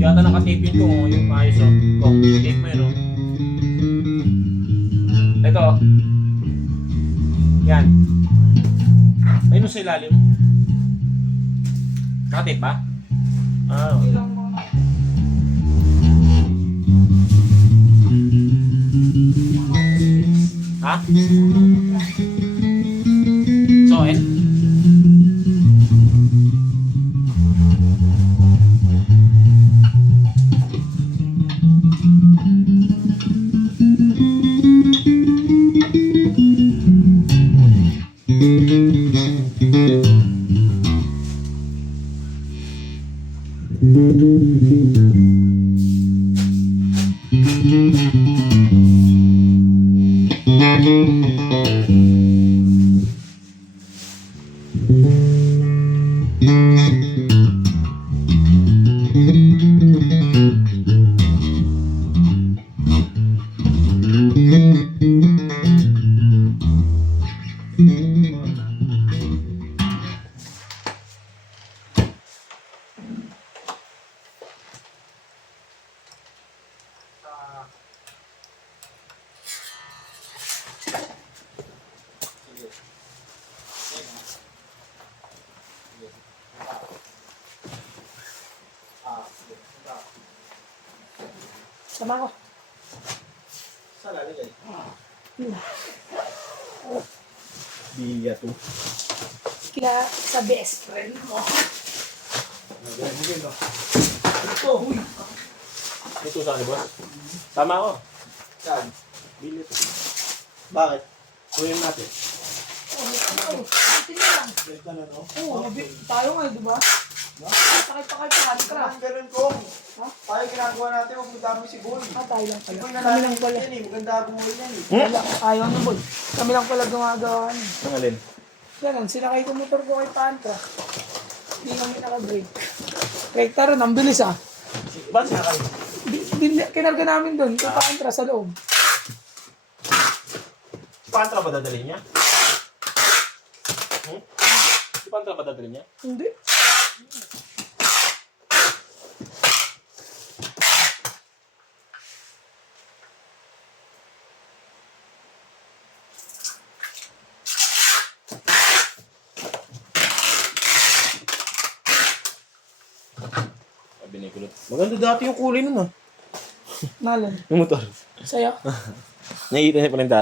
Yata nakatape yun kung yung ayos o. Kung tape mo yun o. Ito o. Yan. Ayun sa ilalim. Nakatape ba? Ah, okay. Ha? So, Sama ko. saan lalagay? Biya to. Kaya sa best friend mo. Ito, huy. Ito saan, boss? Tama ako. Saan? Bili ito. Bakit? Kunin natin. Ito lang. Benta na to? Oo, tayo nga, di ba? Sakit pa kayo pa Parang ganun kong. Tayo ginagawa natin, huwag mo dami si Boy. tayo lang Si pala. Boy Kami lang nalalang pala. yan eh. Maganda buhay yan eh. Wala, ayaw na boy. Kami lang pala gumagawa. Ang alin? Yan, sinakay ko motor ko kay Pantra. Hindi kami naka-break. Rekta rin, ang bilis ah. Ba't sinakay? Kinarga namin doon, kay Pantra sa loob. Si Pantra ba dadalhin niya? Si Pantra ba dadalhin niya? Hindi. Sabi ni Kulot. Maganda dati yung kulay nun ah. Nalan. Yung motor. Saya. Naiitan niya pa rin dati.